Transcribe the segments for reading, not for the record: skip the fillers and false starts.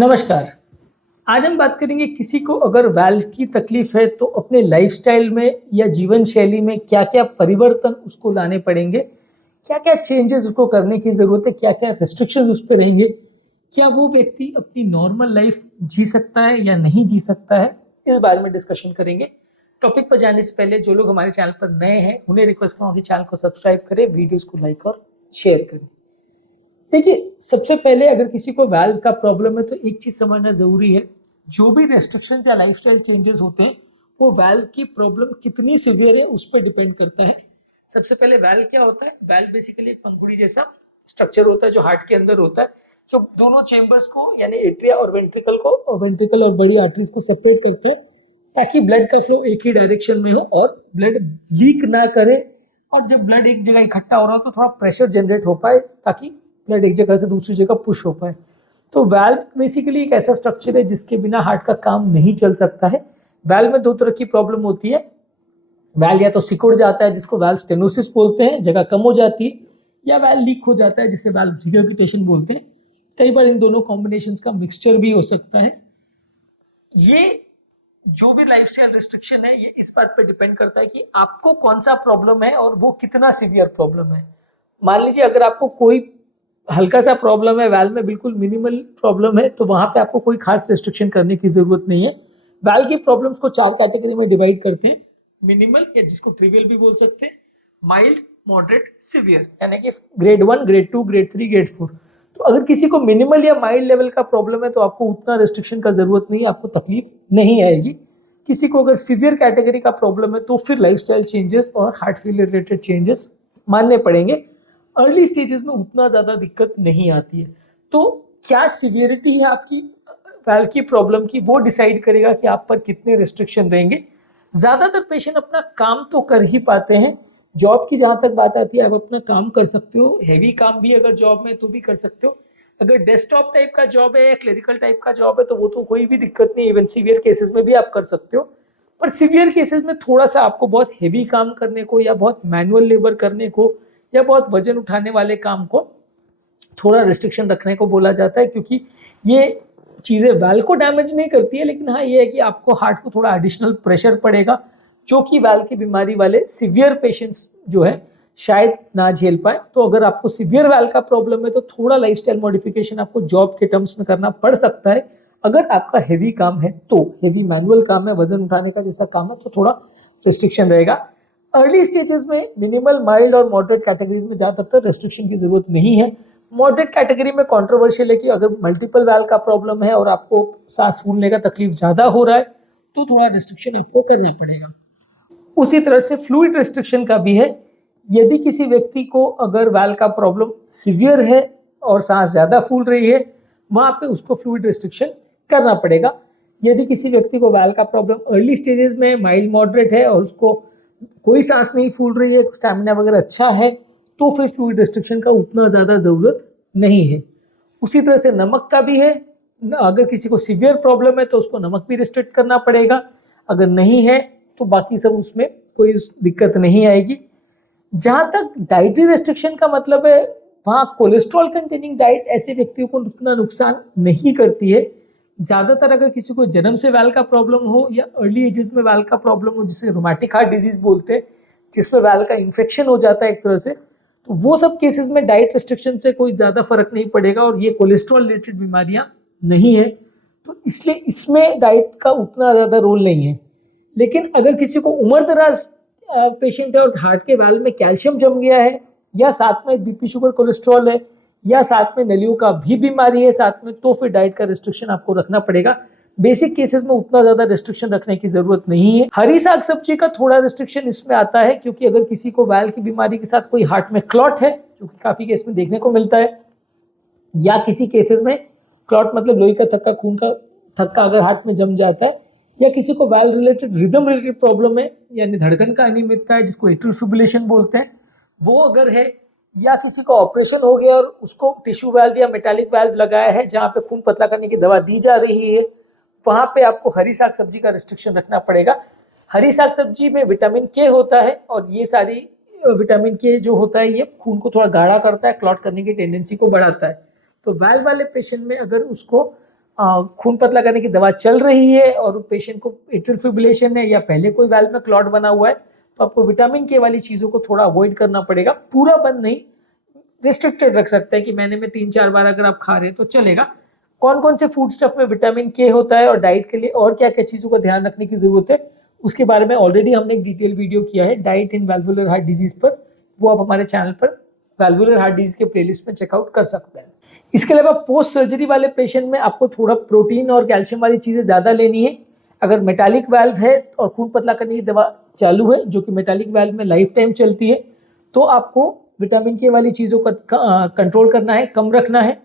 नमस्कार। आज हम बात करेंगे किसी को अगर वाल्व की तकलीफ है तो अपने लाइफस्टाइल में या जीवन शैली में क्या-क्या परिवर्तन उसको लाने पड़ेंगे, क्या-क्या चेंजेस उसको करने की ज़रूरत है, क्या-क्या रिस्ट्रिक्शंस उस पे रहेंगे, क्या वो व्यक्ति अपनी नॉर्मल लाइफ जी सकता है या नहीं जी सकता है, इस बारे में डिस्कशन करेंगे। टॉपिक पर जाने से पहले जो लोग हमारे चैनल पर नए हैं, उन्हें रिक्वेस्ट करूँगा कि चैनल को सब्सक्राइब करें, वीडियोज़ को लाइक और शेयर करें। देखिए, सबसे पहले अगर किसी को वाल्व का प्रॉब्लम है तो एक चीज़ समझना ज़रूरी है, जो भी रेस्ट्रिक्शंस या लाइफस्टाइल चेंजेस होते हैं, वो वाल्व की प्रॉब्लम कितनी सीवियर है उस पर डिपेंड करता है। सबसे पहले वाल्व क्या होता है? वाल्व बेसिकली एक पंखुड़ी जैसा स्ट्रक्चर होता है जो हार्ट के अंदर होता है, जो दोनों चेंबर्स को यानी एट्रिया और वेंट्रिकल और बड़ी आर्टरीज को सेपरेट करता है, ताकि ब्लड का फ्लो एक ही डायरेक्शन में हो और ब्लड लीक ना करे। और जब ब्लड एक जगह इकट्ठा हो रहा हो तो थोड़ा प्रेशर जनरेट हो पाए, ताकि ब्लड एक जगह से दूसरी जगह पुश हो पाए। तो वाल्व बेसिकली एक ऐसा स्ट्रक्चर है जिसके बिना हार्ट का काम नहीं चल सकता है। वाल्व में दो तरह की प्रॉब्लम होती है। वाल्व या तो सिकुड़ जाता है जिसको वाल्व स्टेनोसिस बोलते हैं, जगह कम हो जाती है, या वाल्व लीक हो जाता है जिसे वाल्व रिगर्गिटेशन बोलते हैं। कई बार इन दोनों कॉम्बिनेशन का मिक्सचर भी हो सकता है। ये जो भी लाइफस्टाइल रिस्ट्रिक्शन है ये इस बात पर डिपेंड करता है कि आपको कौन सा प्रॉब्लम है और वो कितना सीवियर प्रॉब्लम है। मान लीजिए अगर आपको कोई हल्का सा प्रॉब्लम है, वाल्व में बिल्कुल मिनिमल प्रॉब्लम है, तो वहां पे आपको कोई खास रेस्ट्रिक्शन करने की जरूरत नहीं है। वाल्व की प्रॉब्लम्स को 4 कैटेगरी में डिवाइड करते हैं। मिनिमल या जिसको ट्रिवियल भी बोल सकते हैं, माइल्ड, मॉडरेट, सिवियर, यानी कि ग्रेड 1, ग्रेड 2, ग्रेड 3, ग्रेड 4। तो अगर किसी को मिनिमल या माइल्ड लेवल का प्रॉब्लम है तो आपको उतना रेस्ट्रिक्शन का जरूरत नहीं है, आपको तकलीफ नहीं आएगी। किसी को अगर सिवियर कैटेगरी का प्रॉब्लम है तो फिर लाइफस्टाइल चेंजेस और हार्ट फेलियर रिलेटेड चेंजेस मानने पड़ेंगे। अर्ली स्टेजेस में उतना ज़्यादा दिक्कत नहीं आती है। तो क्या सिवियरिटी है आपकी वाल्व की प्रॉब्लम की, वो डिसाइड करेगा कि आप पर कितने रिस्ट्रिक्शन रहेंगे। ज़्यादातर पेशेंट अपना काम तो कर ही पाते हैं। जॉब की जहाँ तक बात आती है, आप अपना काम कर सकते हो, हैवी काम भी अगर जॉब में तो भी कर सकते हो। अगर डेस्कटॉप टाइप का जॉब है या क्लरिकल टाइप का जॉब है तो वो तो कोई भी दिक्कत नहीं, इवन सीवियर केसेस में भी आप कर सकते हो। पर सीवियर केसेस में थोड़ा सा आपको बहुत हेवी काम करने को या बहुत मैनुअल लेबर करने को या बहुत वजन उठाने वाले काम को थोड़ा रिस्ट्रिक्शन रखने को बोला जाता है, क्योंकि ये चीज़ें वाल्व को डैमेज नहीं करती है, लेकिन हाँ ये है कि आपको हार्ट को थोड़ा एडिशनल प्रेशर पड़ेगा, जो कि वाल्व की बीमारी वाले सीवियर पेशेंट्स जो है शायद ना झेल पाए। तो अगर आपको सीवियर वाल्व का प्रॉब्लम है तो थोड़ा लाइफस्टाइल मॉडिफिकेशन आपको जॉब के टर्म्स में करना पड़ सकता है। अगर आपका हेवी काम है, तो हेवी मैनुअल काम है, वजन उठाने का जैसा काम है, तो थोड़ा रिस्ट्रिक्शन रहेगा। अर्ली स्टेजेस में मिनिमल, माइल्ड और मॉडरेट कैटेगरीज में ज़्यादातर रेस्ट्रिक्शन की जरूरत नहीं है। मॉडरेट कैटेगरी में कंट्रोवर्शियल है कि अगर मल्टीपल वाल्व का प्रॉब्लम है और आपको सांस फूलने का तकलीफ ज़्यादा हो रहा है तो थोड़ा रिस्ट्रिक्शन आपको करना पड़ेगा। उसी तरह से फ्लूइड रिस्ट्रिक्शन का भी है। यदि किसी व्यक्ति को अगर वाल्व का प्रॉब्लम सीवियर है और सांस ज़्यादा फूल रही है, वहाँ पे उसको फ्लूइड रिस्ट्रिक्शन करना पड़ेगा। यदि किसी व्यक्ति को वाल्व का प्रॉब्लम अर्ली स्टेजेस में माइल्ड मॉडरेट है और उसको कोई सांस नहीं फूल रही है, स्टैमिना वगैरह अच्छा है, तो फिर फ्लूइड रिस्ट्रिक्शन का उतना ज़्यादा ज़रूरत नहीं है। उसी तरह से नमक का भी है। अगर किसी को सीवियर प्रॉब्लम है तो उसको नमक भी रिस्ट्रिक्ट करना पड़ेगा, अगर नहीं है तो बाकी सब उसमें कोई दिक्कत नहीं आएगी। जहाँ तक डाइटरी रेस्ट्रिक्शन का मतलब है, वहाँ कोलेस्ट्रॉल कंटेनिंग डाइट ऐसे व्यक्तियों को उतना नुकसान नहीं करती है। ज़्यादातर अगर किसी को जन्म से वाल्व का प्रॉब्लम हो या अर्ली एजेस में वाल्व का प्रॉब्लम हो, जिसे रोमैटिक हार्ट डिजीज बोलते हैं, जिसमें वाल्व का इन्फेक्शन हो जाता है एक तरह से, तो वो सब केसेस में डाइट रेस्ट्रिक्शन से कोई ज़्यादा फर्क नहीं पड़ेगा और ये कोलेस्ट्रॉल रिलेटेड बीमारियां नहीं है, तो इसलिए इसमें डाइट का उतना ज़्यादा रोल नहीं है। लेकिन अगर किसी को उम्र दराज पेशेंट है और हार्ट के वाल्व में कैल्शियम जम गया है, या साथ में बीपी, शुगर, कोलेस्ट्रॉल है, या साथ में नलियों का भी बीमारी है साथ में, तो फिर डाइट का रिस्ट्रिक्शन आपको रखना पड़ेगा। बेसिक केसेस में उतना ज़्यादा रिस्ट्रिक्शन रखने की ज़रूरत नहीं है। हरी साग सब्जी का थोड़ा रिस्ट्रिक्शन इसमें आता है, क्योंकि अगर किसी को वाल्व की बीमारी के साथ कोई हार्ट में क्लॉट है, जो कि काफ़ी केस में देखने को मिलता है, या किसी केसेस में क्लॉट मतलब लोही का थक्का, खून का थक्का अगर हार्ट में जम जाता है, या किसी को valve related, rhythm related problem है, यानी धड़कन का अनियमितता है जिसको एट्रियल फिब्रिलेशन बोलते हैं, वो अगर है, या किसी का ऑपरेशन हो गया और उसको टिश्यू वाल्व या मेटालिक वाल्व लगाया है जहाँ पे खून पतला करने की दवा दी जा रही है, वहाँ पे आपको हरी साग सब्जी का रिस्ट्रिक्शन रखना पड़ेगा। हरी साग सब्जी में विटामिन के होता है और ये सारी विटामिन के जो होता है ये खून को थोड़ा गाढ़ा करता है, क्लॉट करने की टेंडेंसी को बढ़ाता है। तो वाल्व वाले पेशेंट में अगर उसको खून पतला करने की दवा चल रही है और पेशेंट को एट्रियल फिब्रिलेशन है या पहले कोई वाल्व में क्लॉट बना हुआ है, तो आपको विटामिन के वाली चीज़ों को थोड़ा अवॉइड करना पड़ेगा। पूरा बंद नहीं, रिस्ट्रिक्टेड रख सकते हैं कि महीने में 3-4 बार अगर आप खा रहे हैं तो चलेगा। कौन कौन से फूड स्टफ में विटामिन के होता है और डाइट के लिए और क्या क्या चीज़ों का ध्यान रखने की ज़रूरत है, उसके बारे में ऑलरेडी हमने एक डिटेल वीडियो किया है डाइट इन वैल्वुलर हार्ट डिजीज पर, वो आप हमारे चैनल पर वैल्वुलर हार्ट डिजीज के प्लेलिस्ट में चेकआउट कर सकते हैं। इसके अलावा पोस्ट सर्जरी वाले पेशेंट में आपको थोड़ा प्रोटीन और कैल्शियम वाली चीज़ें ज़्यादा लेनी है। अगर मेटालिक वाल्व है और खून पतला करने की दवा चालू है जो कि मेटालिक वाल्व में लाइफ टाइम चलती है, तो आपको विटामिन के वाली चीज़ों का कंट्रोल करना है, कम रखना है।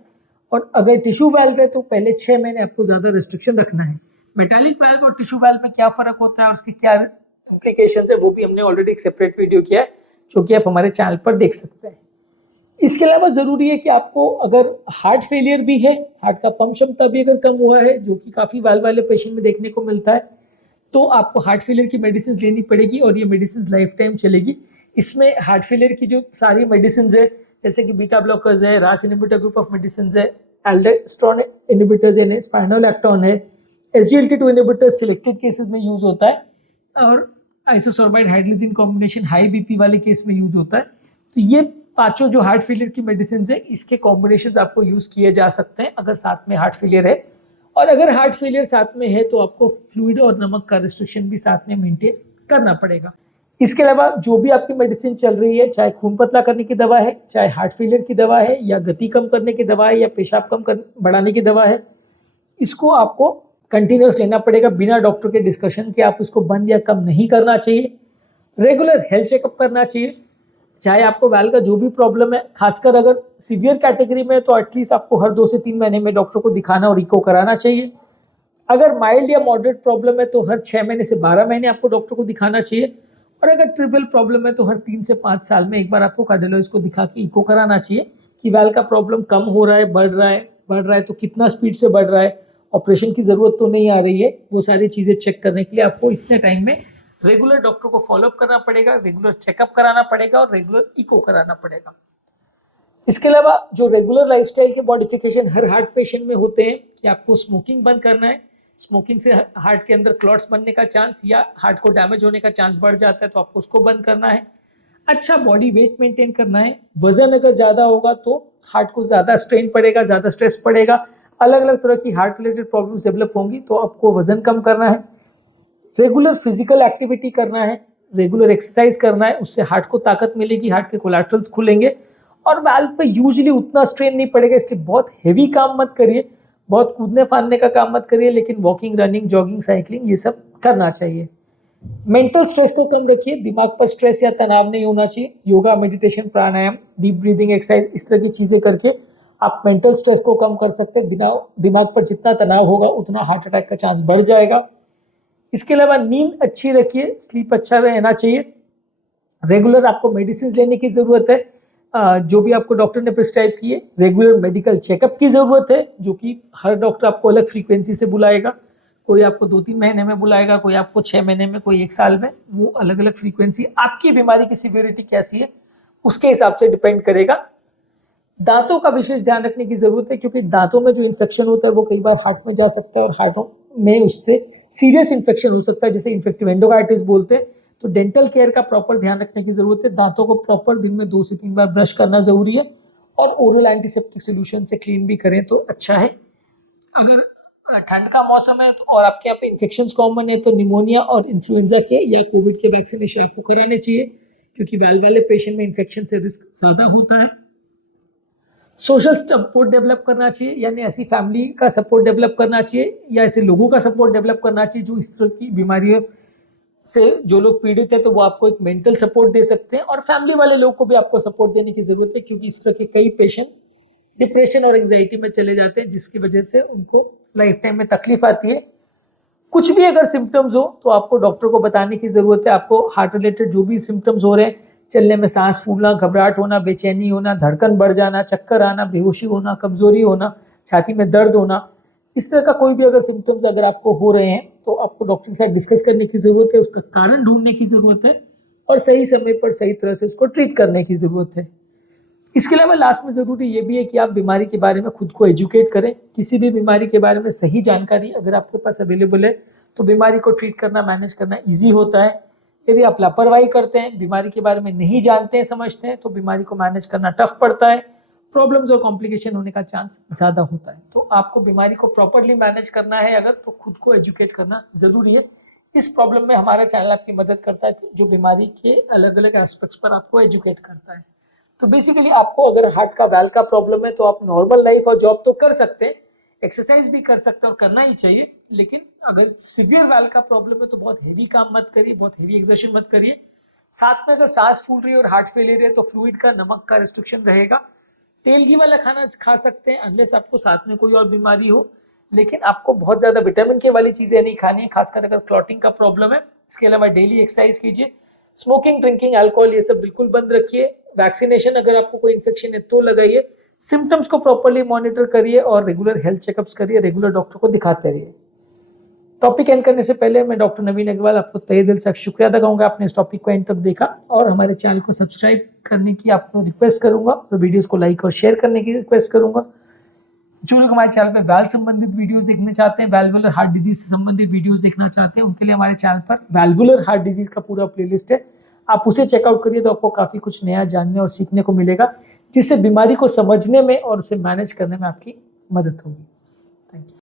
और अगर टिश्यू वाल्व है तो पहले 6 महीने आपको ज़्यादा रिस्ट्रिक्शन रखना है। मेटालिक वाल्व और टिश्यू वाल्व में क्या फ़र्क होता है और उसकी क्या इम्प्लीकेशंस है, वो भी हमने ऑलरेडी एक सेपरेट वीडियो किया है जो कि आप हमारे चैनल पर देख सकते हैं। इसके अलावा ज़रूरी है कि आपको अगर हार्ट फेलियर भी है, हार्ट का पंप क्षमता भी अगर कम हुआ है, जो कि काफ़ी वाल्व वाले पेशेंट में देखने को मिलता है, तो आपको हार्ट फेलियर की मेडिसिन लेनी पड़ेगी और ये मेडिसिन लाइफ टाइम चलेगी। इसमें हार्ट फेलियर की जो सारी मेडिसिन है, जैसे कि बीटा ब्लॉकर्स है, रास इनहिबिटर ग्रुप ऑफ मेडिसिन है, एल्डोस्टेरोन इनहिबिटर्स है, स्पाइनोलैक्टोन है, SGLT2 इनहिबिटर सिलेक्टेड केसेस में यूज होता है और आइसोसोर्बाइड हाइड्रोलिजिन कॉम्बिनेशन हाई बीपी वाले केस में यूज होता है। तो ये पांचों जो हार्ट फेलियर की मेडिसिन है, इसके कॉम्बिनेशन आपको यूज किए जा सकते हैं अगर साथ में हार्ट फेलियर है। और अगर हार्ट फेलियर साथ में है तो आपको फ्लूइड और नमक का रिस्ट्रिक्शन भी साथ में मेंटेन करना पड़ेगा। इसके अलावा जो भी आपकी मेडिसिन चल रही है, चाहे खून पतला करने की दवा है, चाहे हार्ट फेलियर की दवा है, या गति कम करने की दवा है, या पेशाब बढ़ाने की दवा है, इसको आपको कंटिन्यूस लेना पड़ेगा बिना डॉक्टर के डिस्कशन के। आप इसको बंद या कम नहीं करना चाहिए। रेगुलर हेल्थ चेकअप करना चाहिए, चाहे आपको वाल्व का जो भी प्रॉब्लम है, खासकर अगर सीवियर कैटेगरी में है तो एटलीस्ट आपको हर 2 से 3 महीने में डॉक्टर को दिखाना और इको कराना चाहिए। अगर माइल्ड या मॉडरेट प्रॉब्लम है तो हर 6 महीने से 12 महीने आपको डॉक्टर को दिखाना चाहिए। और अगर ट्रिवियल प्रॉब्लम है तो हर 3 से 5 साल में एक बार आपको कार्डियोलॉजिस्ट को दिखा के इको कराना चाहिए कि वाल्व का प्रॉब्लम कम हो रहा है, बढ़ रहा है तो कितना स्पीड से बढ़ रहा है, ऑपरेशन की ज़रूरत तो नहीं आ रही है। वो सारी चीज़ें चेक करने के लिए आपको इतने टाइम में रेगुलर डॉक्टर को फॉलोअप करना पड़ेगा, रेगुलर चेकअप कराना पड़ेगा और रेगुलर इको कराना पड़ेगा। इसके अलावा जो रेगुलर लाइफस्टाइल के मॉडिफिकेशन हर हार्ट पेशेंट में होते हैं कि आपको स्मोकिंग बंद करना है। स्मोकिंग से हार्ट के अंदर क्लॉट्स बनने का चांस या हार्ट को डैमेज होने का चांस बढ़ जाता है, तो आपको उसको बंद करना है। अच्छा बॉडी वेट मेंटेन करना है। वजन अगर ज़्यादा होगा तो हार्ट को ज़्यादा स्ट्रेन पड़ेगा, ज़्यादा स्ट्रेस पड़ेगा, अलग अलग तरह की हार्ट रिलेटेड प्रॉब्लम्स डेवलप होंगी, तो आपको वजन कम करना है। रेगुलर फिजिकल एक्टिविटी करना है, रेगुलर एक्सरसाइज करना है, उससे हार्ट को ताकत मिलेगी, हार्ट के कोलैटरल्स खुलेंगे और वाल्व पे यूजुअली उतना स्ट्रेन नहीं पड़ेगा। इसलिए बहुत हेवी काम मत करिए, बहुत कूदने फांदने का काम मत करिए, लेकिन वॉकिंग, रनिंग, जॉगिंग, साइकिलिंग ये सब करना चाहिए। मेंटल स्ट्रेस को कम रखिए, दिमाग पर स्ट्रेस या तनाव नहीं होना चाहिए। योगा, मेडिटेशन, प्राणायाम, डीप ब्रीदिंग एक्सरसाइज, इस तरह की चीज़ें करके आप मेंटल स्ट्रेस को कम कर सकते हैं। दिमाग पर जितना तनाव होगा उतना हार्ट अटैक का चांस बढ़ जाएगा। इसके अलावा नींद अच्छी रखिए, स्लीप अच्छा रहना चाहिए। रेगुलर आपको मेडिसिन लेने की ज़रूरत है, जो भी आपको डॉक्टर ने प्रिस्क्राइब किए। रेगुलर मेडिकल चेकअप की ज़रूरत है, जो कि हर डॉक्टर आपको अलग फ्रीक्वेंसी से बुलाएगा। कोई आपको 2-3 महीने में बुलाएगा, कोई आपको 6 महीने में, कोई 1 साल में। वो अलग अलग फ्रीक्वेंसी, आपकी बीमारी की सीवियरिटी कैसी है उसके हिसाब से डिपेंड करेगा। दांतों का विशेष ध्यान रखने की जरूरत है, क्योंकि दांतों में जो इन्फेक्शन होता है वो कई बार हार्ट में जा सकता है और हार्टों में उससे सीरियस इन्फेक्शन हो सकता है, जैसे इन्फेक्टिव एंडोकार्डिटिस बोलते हैं। तो डेंटल केयर का प्रॉपर ध्यान रखने की जरूरत है। दांतों को प्रॉपर दिन में 2 से 3 बार ब्रश करना जरूरी है और ओरल एंटीसेप्टिक सोल्यूशन से क्लीन भी करें तो अच्छा है। अगर ठंड का मौसम है और आपके यहाँ पे इन्फेक्शन कॉमन है तो निमोनिया और इन्फ्लुएंजा के या कोविड के वैक्सीनेशन आपको कराने चाहिए, क्योंकि वाल्व वाले पेशेंट में इन्फेक्शन से रिस्क ज़्यादा होता है। सोशल सपोर्ट डेवलप करना चाहिए, यानी ऐसी फैमिली का सपोर्ट डेवलप करना चाहिए या ऐसे लोगों का सपोर्ट डेवलप करना चाहिए जो इस तरह की बीमारियों से जो लोग पीड़ित है, तो वो आपको एक मेंटल सपोर्ट दे सकते हैं। और फैमिली वाले लोग को भी आपको सपोर्ट देने की ज़रूरत है, क्योंकि इस तरह के कई पेशेंट डिप्रेशन और एंजाइटी में चले जाते हैं, जिसकी वजह से उनको लाइफ टाइम में तकलीफ आती है। कुछ भी अगर सिम्टम्स हो तो आपको डॉक्टर को बताने की ज़रूरत है। आपको हार्ट रिलेटेड जो भी सिम्टम्स हो रहे हैं, चलने में सांस फूलना, घबराहट होना, बेचैनी होना, धड़कन बढ़ जाना, चक्कर आना, बेहोशी होना, कमजोरी होना, छाती में दर्द होना, इस तरह का कोई भी अगर सिम्टम्स अगर आपको हो रहे हैं तो आपको डॉक्टर के साथ डिस्कस करने की ज़रूरत है, उसका कारण ढूंढने की ज़रूरत है और सही समय पर सही तरह से उसको ट्रीट करने की ज़रूरत है। इसके अलावा लास्ट में ज़रूरी ये भी है कि आप बीमारी के बारे में खुद को एजुकेट करें। किसी भी बीमारी के बारे में सही जानकारी अगर आपके पास अवेलेबल है तो बीमारी को ट्रीट करना, मैनेज करना ईजी होता है। यदि आप लापरवाही करते हैं, बीमारी के बारे में नहीं जानते हैं, समझते हैं, तो बीमारी को मैनेज करना टफ पड़ता है, प्रॉब्लम्स और कॉम्प्लिकेशन होने का चांस ज़्यादा होता है। तो आपको बीमारी को प्रॉपरली मैनेज करना है अगर, तो खुद को एजुकेट करना ज़रूरी है। इस प्रॉब्लम में हमारा चैनल आपकी मदद करता है, जो बीमारी के अलग अलग एस्पेक्ट्स पर आपको एजुकेट करता है। तो बेसिकली आपको अगर हार्ट का वैल्व का प्रॉब्लम है तो आप नॉर्मल लाइफ और जॉब तो कर सकते हैं, एक्सरसाइज भी कर सकते हैं और करना ही चाहिए, लेकिन अगर सीवियर वैल्व का प्रॉब्लम है तो बहुत हेवी काम मत करिए, बहुत हेवी एक्सर्शन मत करिए। साथ में अगर सांस फूल रही है और हार्ट फेलियर है तो फ्लूइड का, नमक का रिस्ट्रिक्शन रहेगा। तेल घी वाला खाना खा सकते हैं अनलेस आपको साथ में कोई और बीमारी हो, लेकिन आपको बहुत ज़्यादा विटामिन के वाली चीज़ें नहीं खानी है, खासकर अगर क्लॉटिंग का प्रॉब्लम है। इसके अलावा डेली एक्सरसाइज कीजिए। स्मोकिंग, ड्रिंकिंग, अल्कोहल ये सब बिल्कुल बंद रखिए। वैक्सीनेशन अगर आपको कोई इन्फेक्शन है तो लगाइए। सिम्टम्स को प्रॉपर्ली मॉनिटर करिए और रेगुलर हेल्थ चेकअप्स करिए, रेगुलर डॉक्टर को दिखाते रहिए। टॉपिक एंड करने से पहले मैं डॉक्टर नवीन अग्रवाल आपको तहे दिल से शुक्रिया अदा करूंगा, आपने इस टॉपिक को एंड तक देखा, और हमारे चैनल को सब्सक्राइब करने की आपको रिक्वेस्ट करूंगा और वीडियोस को लाइक और शेयर करने की रिक्वेस्ट करूंगा। जो लोग हमारे चैनल पर वैल्व संबंधित वीडियोस देखना चाहते हैं, वैल्वुलर हार्ट डिजीज से संबंधित वीडियोस देखना चाहते हैं, उनके लिए हमारे चैनल पर वैल्वुलर हार्ट डिजीज का पूरा प्लेलिस्ट है, आप उसे चेकआउट करिए तो आपको काफ़ी कुछ नया जानने और सीखने को मिलेगा, जिससे बीमारी को समझने में और उसे मैनेज करने में आपकी मदद होगी। Thank you.